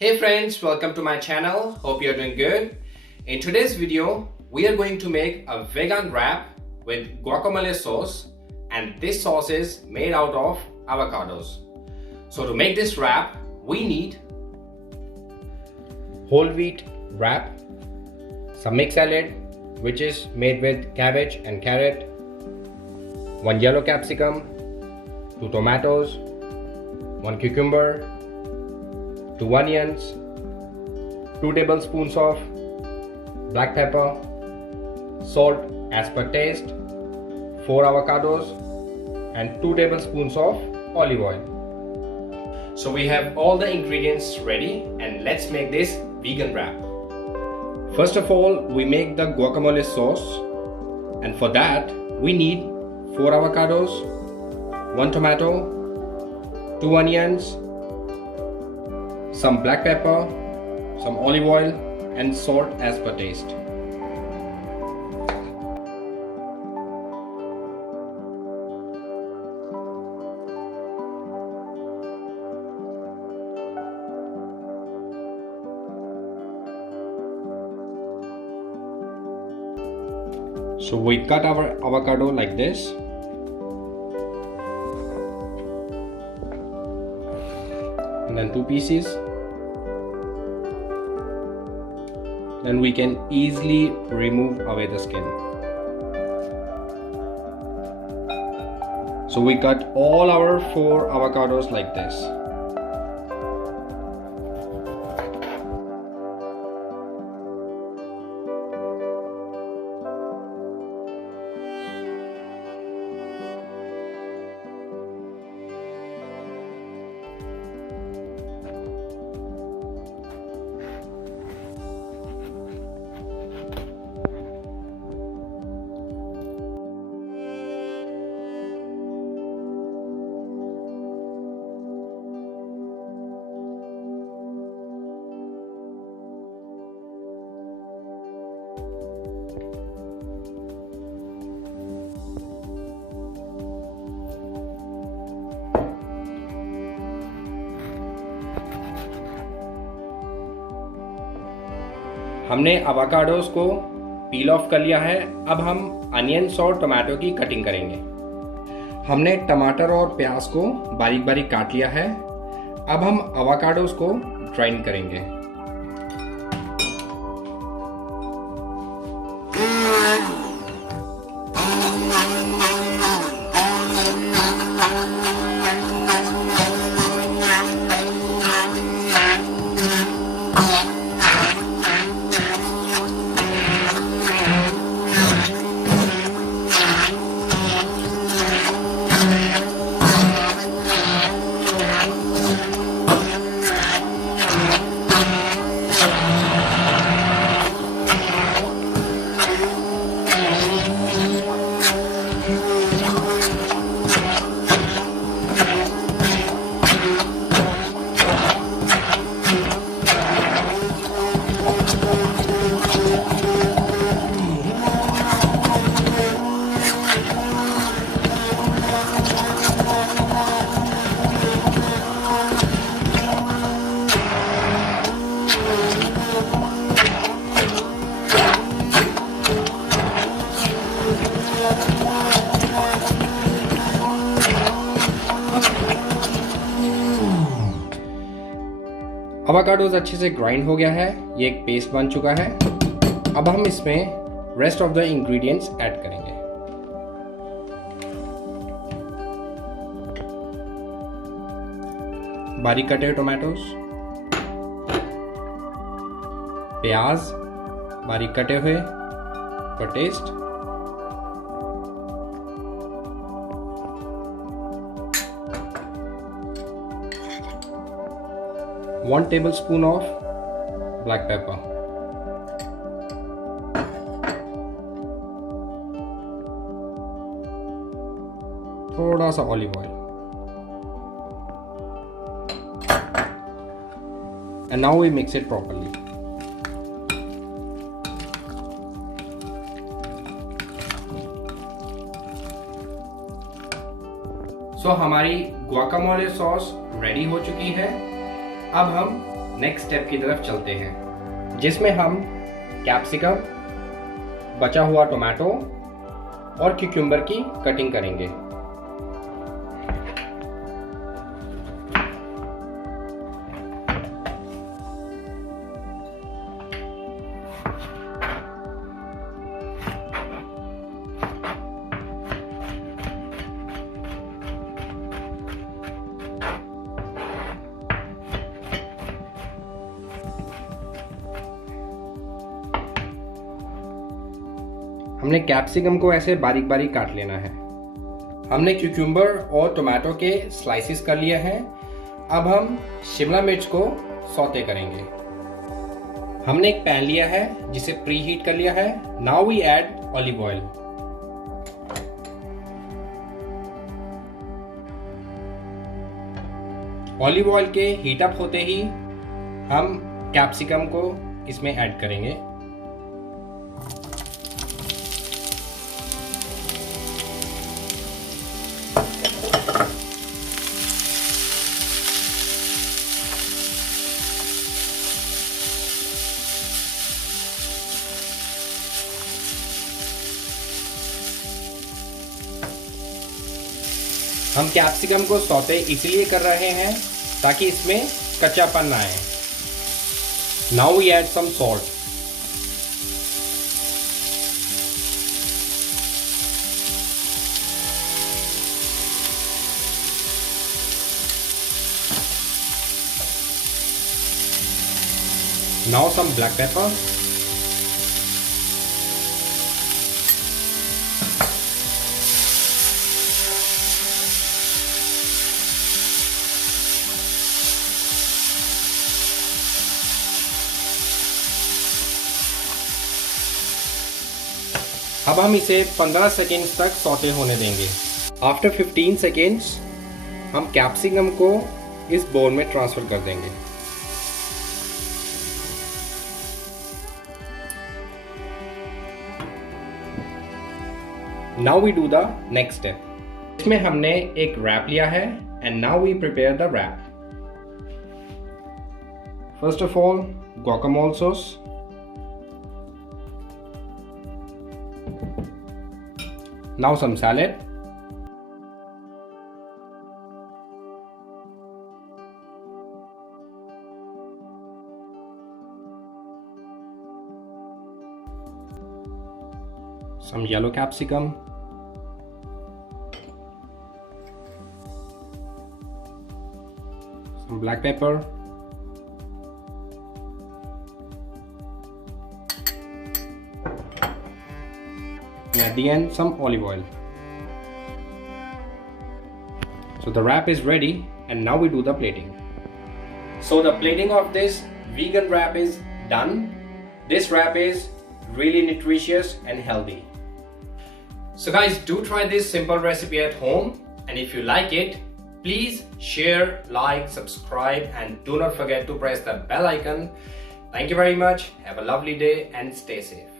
Hey friends, welcome to my channel. Hope you're doing good. In today's video, we are going to make a vegan wrap with guacamole sauce, and this sauce is made out of avocados. So to make this wrap, we need whole wheat wrap, some mixed salad which is made with cabbage and carrot, 1 yellow capsicum, 2 tomatoes, 1 cucumber, 2 onions, 2 tablespoons of black pepper, salt as per taste, 4 avocados and 2 tablespoons of olive oil. So we have all the ingredients ready, and let's make this vegan wrap. First of all, we make the guacamole sauce, and for that we need 4 avocados, 1 tomato, 2 onions, some black pepper, some olive oil and salt as per taste. So we cut our avocado like this. And then 2 pieces. Then we can easily remove away the skin. So we cut all our 4 avocados like this. हमने अवाकाडोस को पील of कर लिया है। अब हम onions और tomato की cutting करेंगे। हमने टमाटर और प्याज को बारीक बारीक काट लिया है। अब हम अवाकाडोस को ग्राइंड करेंगे। अवाकाडोस अच्छे से ग्राइंड हो गया है, ये एक पेस्ट बन चुका है। अब हम इसमें rest of the ingredients add करेंगे। बारीक कटे हुए टोमेटोस, प्याज बारीक कटे हुए for taste, one tablespoon of black pepper, थोड़ा सा olive oil, and now we mix it properly. So हमारी guacamole सॉस रेडी हो चुकी है। अब हम नेक्स्ट स्टेप की तरफ चलते हैं, जिसमें हम कैप्सिकम, बचा हुआ टोमेटो और क्यूकम्बर की कटिंग करेंगे। हमने कैप्सिकम को ऐसे बारीक बारीक काट लेना है। हमने क्यूकम्बर और टोमेटो के स्लाइसिस कर लिए हैं। अब हम शिमला मिर्च को सौते करेंगे। हमने एक पैन लिया है जिसे प्री हीट कर लिया है। Now we add olive oil. Olive oil के हीट अप होते ही हम कैप्सिकम को इसमें ऐड करेंगे। हम कैप्सिकम को सौते इसलिए कर रहे हैं ताकि इसमें कच्चापन ना आए। Now we add some salt. Now some black pepper. अब हम इसे 15 सेकेंड्स तक सौते होने देंगे। आफ्टर 15 सेकेंड्स हम कैप्सिकम को इस बोल में ट्रांसफर कर देंगे। Now we do the next step. इसमें हमने एक रैप लिया है and now we prepare the wrap. First of all guacamole sauce, now some salad, some yellow capsicum, some black pepper, and at the end some olive oil. So the wrap is ready and now we do the plating. So the plating of this vegan wrap is done. This wrap is really nutritious and healthy. So guys, do try this simple recipe at home, and if you like it, please share, like, subscribe, and do not forget to press the bell icon. Thank you very much. Have a lovely day and stay safe.